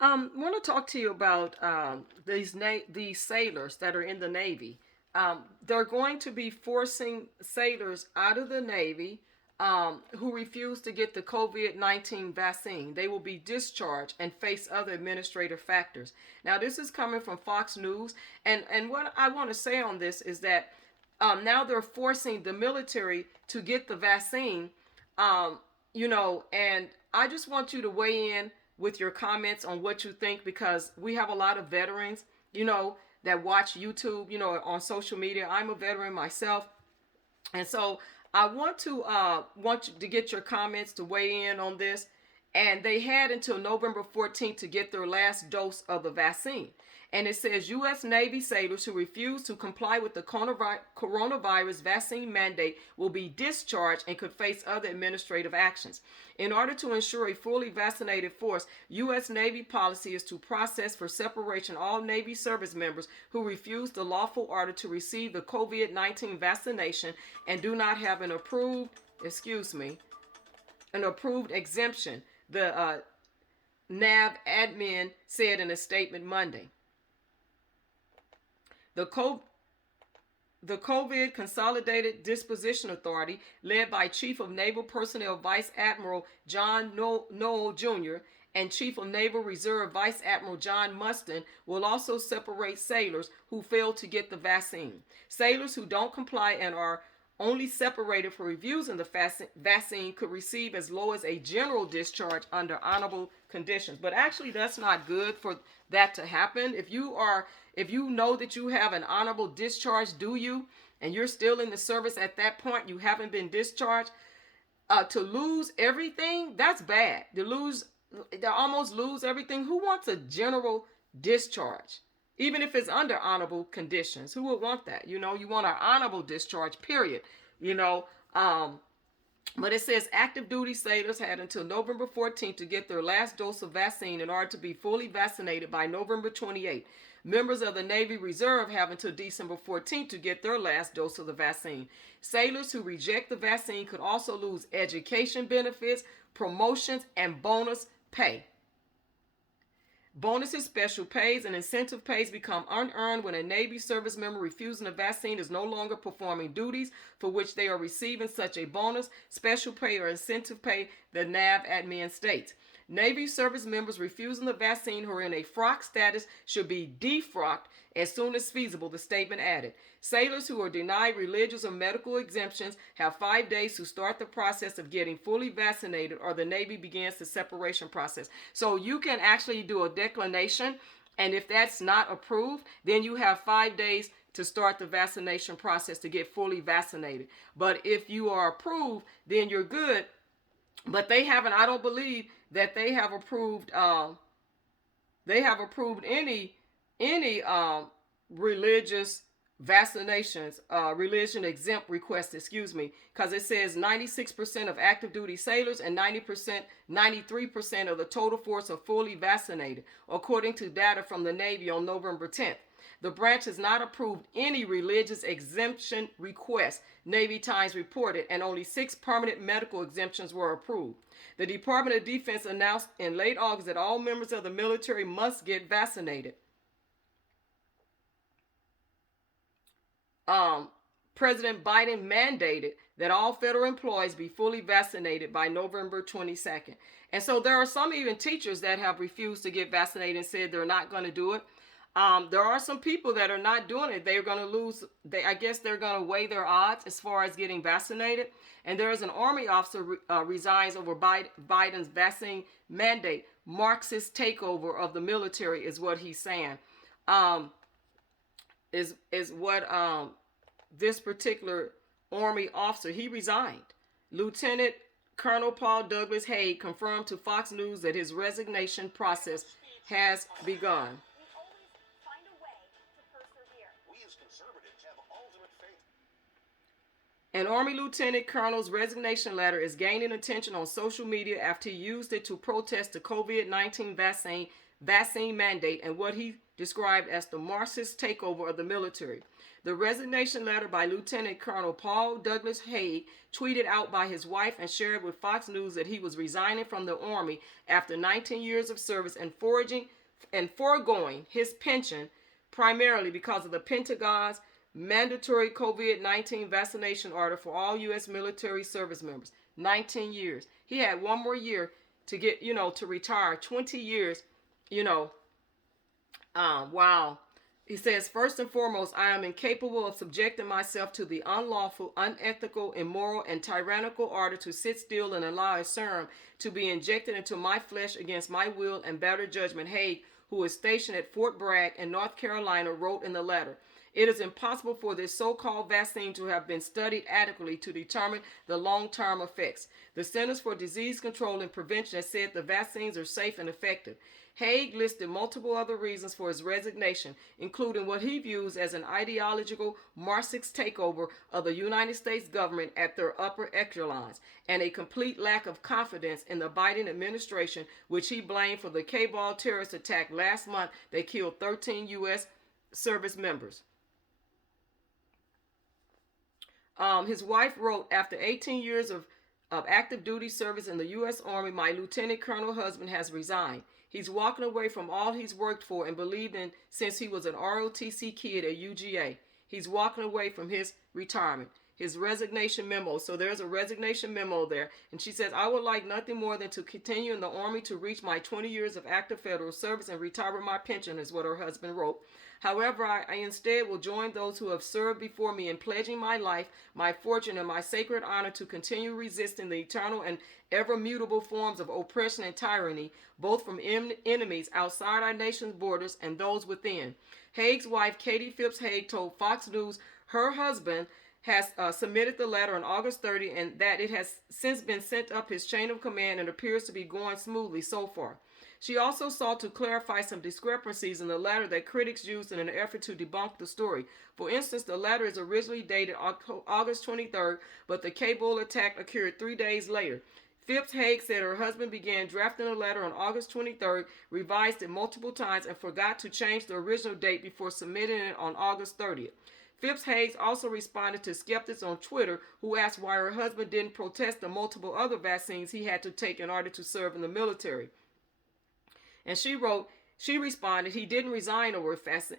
Want to talk to you about these sailors that are in the Navy. They're going to be forcing sailors out of the Navy who refuse to get the COVID-19 vaccine. They will be discharged and face other administrative factors. Now, this is coming from Fox News, and what I want to say on this is that now they're forcing the military to get the vaccine. Um, and I just want you to weigh in with your comments on what you think, because we have a lot of veterans, that watch YouTube, on social media. I'm a veteran myself, and so I want you to get your comments to weigh in on this. And they had until November 14th to get their last dose of the vaccine. And it says U.S. Navy sailors who refuse to comply with the coronavirus vaccine mandate will be discharged and could face other administrative actions. In order to ensure a fully vaccinated force, U.S. Navy policy is to process for separation all Navy service members who refuse the lawful order to receive the COVID-19 vaccination and do not have an approved exemption, the NAV admin said in a statement Monday. The COVID Consolidated Disposition Authority, led by Chief of Naval Personnel Vice Admiral John Noel Jr. and Chief of Naval Reserve Vice Admiral John Mustin, will also separate sailors who fail to get the vaccine. Sailors who don't comply and are only separated for refusing the vaccine could receive as low as a general discharge under honorable conditions. But actually, that's not good for that to happen. If you know that you have an honorable discharge, and you're still in the service at that point, you haven't been discharged, to lose everything, that's bad. To almost lose everything. Who wants a general discharge? Even if it's under honorable conditions, who would want that? You want an honorable discharge, period. You know, um, but it says active duty sailors had until November 14th to get their last dose of vaccine in order to be fully vaccinated by November 28th. Members of the Navy Reserve have until December 14th to get their last dose of the vaccine. Sailors who reject the vaccine could also lose education benefits, promotions, and bonus pay. Bonuses, special pays, and incentive pays become unearned when a Navy service member refusing a vaccine is no longer performing duties for which they are receiving such a bonus, special pay, or incentive pay, the NAV admin states. Navy service members refusing the vaccine who are in a frock status should be defrocked as soon as feasible, the statement added. Sailors who are denied religious or medical exemptions have 5 days to start the process of getting fully vaccinated, or the Navy begins the separation process. So you can actually do a declination, and if that's not approved, then you have 5 days to start the vaccination process to get fully vaccinated. But if you are approved, then you're good. But I don't believe that they have approved any religious vaccinations, religion exempt requests, because it says 96% of active duty sailors and 93% of the total force are fully vaccinated, according to data from the Navy on November 10th. The branch has not approved any religious exemption requests, Navy Times reported, and only 6 permanent medical exemptions were approved. The Department of Defense announced in late August that all members of the military must get vaccinated. President Biden mandated that all federal employees be fully vaccinated by November 22nd. And so there are some even teachers that have refused to get vaccinated and said they're not going to do it. There are some people that are not doing it. They're going to lose. I guess they're going to weigh their odds as far as getting vaccinated. And there is an Army officer resigns over Biden's vaccine mandate. Marxist takeover of the military is what he's saying. Is what this particular Army officer, he resigned. Lieutenant Colonel Paul Douglas Haig confirmed to Fox News that his resignation process has begun. An Army Lieutenant Colonel's resignation letter is gaining attention on social media after he used it to protest the COVID-19 vaccine mandate and what he described as the Marxist takeover of the military. The resignation letter by Lieutenant Colonel Paul Douglas Haig, tweeted out by his wife and shared with Fox News that he was resigning from the Army after 19 years of service and foregoing his pension primarily because of the Pentagon's mandatory COVID-19 vaccination order for all U.S. military service members. 19 years. He had one more year to get, to retire. 20 years, wow. He says, first and foremost, I am incapable of subjecting myself to the unlawful, unethical, immoral, and tyrannical order to sit still and allow a serum to be injected into my flesh against my will and better judgment, Haig, who is stationed at Fort Bragg in North Carolina, wrote in the letter. It is impossible for this so-called vaccine to have been studied adequately to determine the long-term effects. The Centers for Disease Control and Prevention has said the vaccines are safe and effective. Haig listed multiple other reasons for his resignation, including what he views as an ideological Marxist takeover of the United States government at their upper echelons, and a complete lack of confidence in the Biden administration, which he blamed for the K-Ball terrorist attack last month that killed 13 U.S. service members. His wife wrote, after 18 years of active duty service in the U.S. Army, my lieutenant colonel husband has resigned. He's walking away from all he's worked for and believed in since he was an ROTC kid at UGA. He's walking away from his retirement, his resignation memo. So there's a resignation memo there. And she says, I would like nothing more than to continue in the Army to reach my 20 years of active federal service and retire with my pension, is what her husband wrote. However, I instead will join those who have served before me in pledging my life, my fortune, and my sacred honor to continue resisting the eternal and ever mutable forms of oppression and tyranny, both from enemies outside our nation's borders and those within. Haig's wife, Katie Phipps Haig, told Fox News her husband has submitted the letter on August 30 and that it has since been sent up his chain of command and appears to be going smoothly so far. She also sought to clarify some discrepancies in the letter that critics used in an effort to debunk the story. For instance, the letter is originally dated August 23rd, but the Kabul attack occurred 3 days later. Phipps Haig said her husband began drafting the letter on August 23rd, revised it multiple times, and forgot to change the original date before submitting it on August 30th. Phipps Haig also responded to skeptics on Twitter who asked why her husband didn't protest the multiple other vaccines he had to take in order to serve in the military. And she responded, he didn't resign over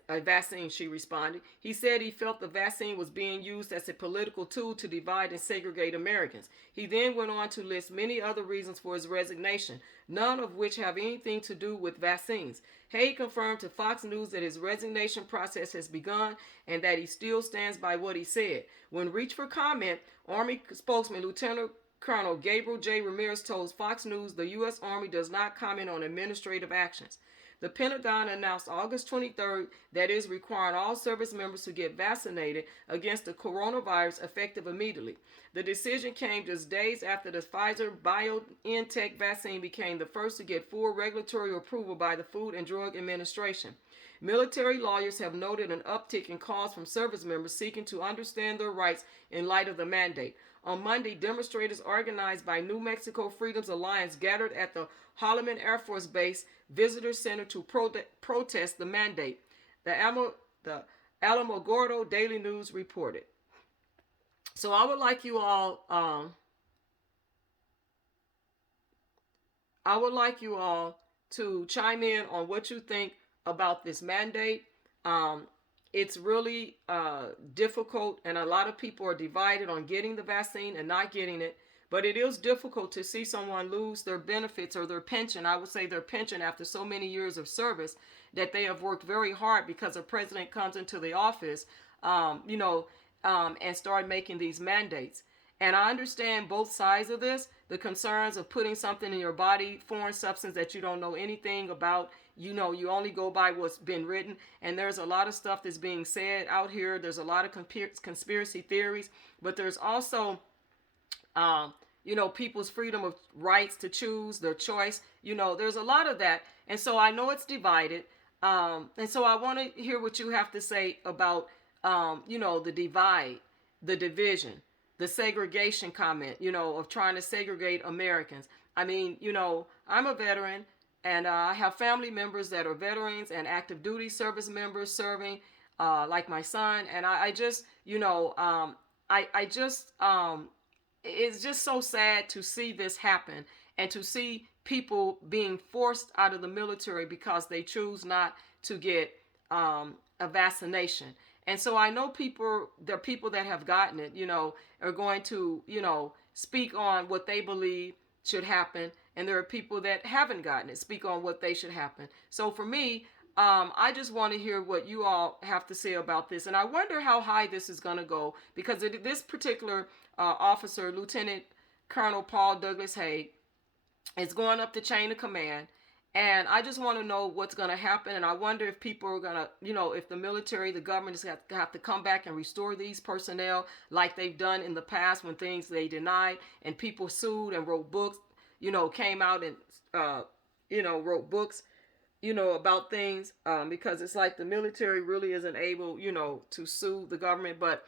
a vaccine, she responded. He said he felt the vaccine was being used as a political tool to divide and segregate Americans. He then went on to list many other reasons for his resignation, none of which have anything to do with vaccines. Haig confirmed to Fox News that his resignation process has begun and that he still stands by what he said. When reached for comment, Army spokesman Lieutenant Colonel Gabriel J. Ramirez told Fox News the U.S. Army does not comment on administrative actions. The Pentagon announced August 23rd that it is requiring all service members to get vaccinated against the coronavirus effective immediately. The decision came just days after the Pfizer-BioNTech vaccine became the first to get full regulatory approval by the Food and Drug Administration. Military lawyers have noted an uptick in calls from service members seeking to understand their rights in light of the mandate. On Monday, demonstrators organized by New Mexico Freedom's Alliance gathered at the Holloman Air Force Base Visitor Center to protest the mandate. The Alamogordo Daily News reported. So I would like you all, to chime in on what you think about this mandate. It's really difficult, and a lot of people are divided on getting the vaccine and not getting it. But it is difficult to see someone lose their benefits or their pension. I would say their pension after so many years of service that they have worked very hard because a president comes into the office, and start making these mandates. And I understand both sides of this, the concerns of putting something in your body, foreign substance that you don't know anything about. You only go by what's been written. And there's a lot of stuff that's being said out here. There's a lot of conspiracy theories. But there's also, people's freedom of rights to choose their choice. There's a lot of that. And so I know it's divided. And so I want to hear what you have to say about, the divide, the division, the segregation comment, of trying to segregate Americans. I mean, I'm a veteran. And I have family members that are veterans and active duty service members serving, like my son. And I just, I just, it's just so sad to see this happen and to see people being forced out of the military because they choose not to get a vaccination. And so I know there are people that have gotten it, are going to, speak on what they believe should happen. And there are people that haven't gotten it, speak on what they should happen. So for me, I just want to hear what you all have to say about this. And I wonder how high this is going to go because this particular officer, Lieutenant Colonel Paul Douglas Haig, is going up the chain of command. And I just want to know what's going to happen. And I wonder if people are going to, if the military, the government is going to have to come back and restore these personnel like they've done in the past when things they denied and people sued and wrote books, came out and, wrote books, about things, because it's like the military really isn't able, to sue the government. But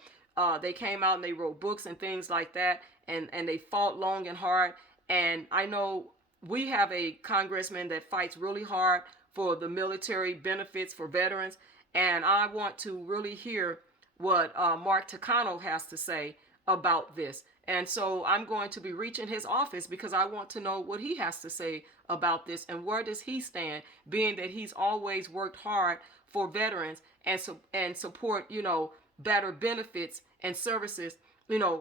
they came out and they wrote books and things like that. And they fought long and hard. And I know we have a congressman that fights really hard for the military benefits for veterans. And I want to really hear what Marxisttakeover has to say about this. And so I'm going to be reaching his office because I want to know what he has to say about this and where does he stand, being that he's always worked hard for veterans and support, better benefits and services,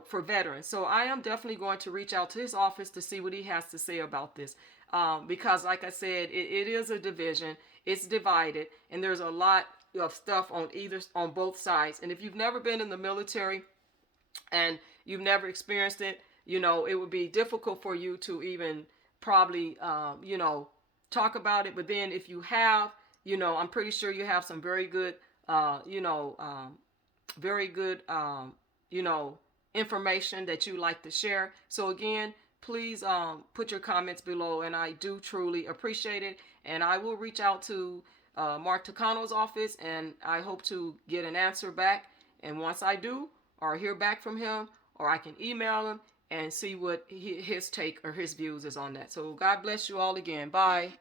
for veterans. So I am definitely going to reach out to his office to see what he has to say about this. Because like I said, it is a division. It's divided, and there's a lot of stuff on both sides. And if you've never been in the military and you've never experienced it, it would be difficult for you to even probably, talk about it. But then if you have, I'm pretty sure you have some very good, very good, information that you like to share. So again, please put your comments below, and I do truly appreciate it. And I will reach out to Marxisttakeover's office, and I hope to get an answer back. And once I do, or hear back from him, or I can email him and see what his take or his views is on that. So God bless you all again. Bye.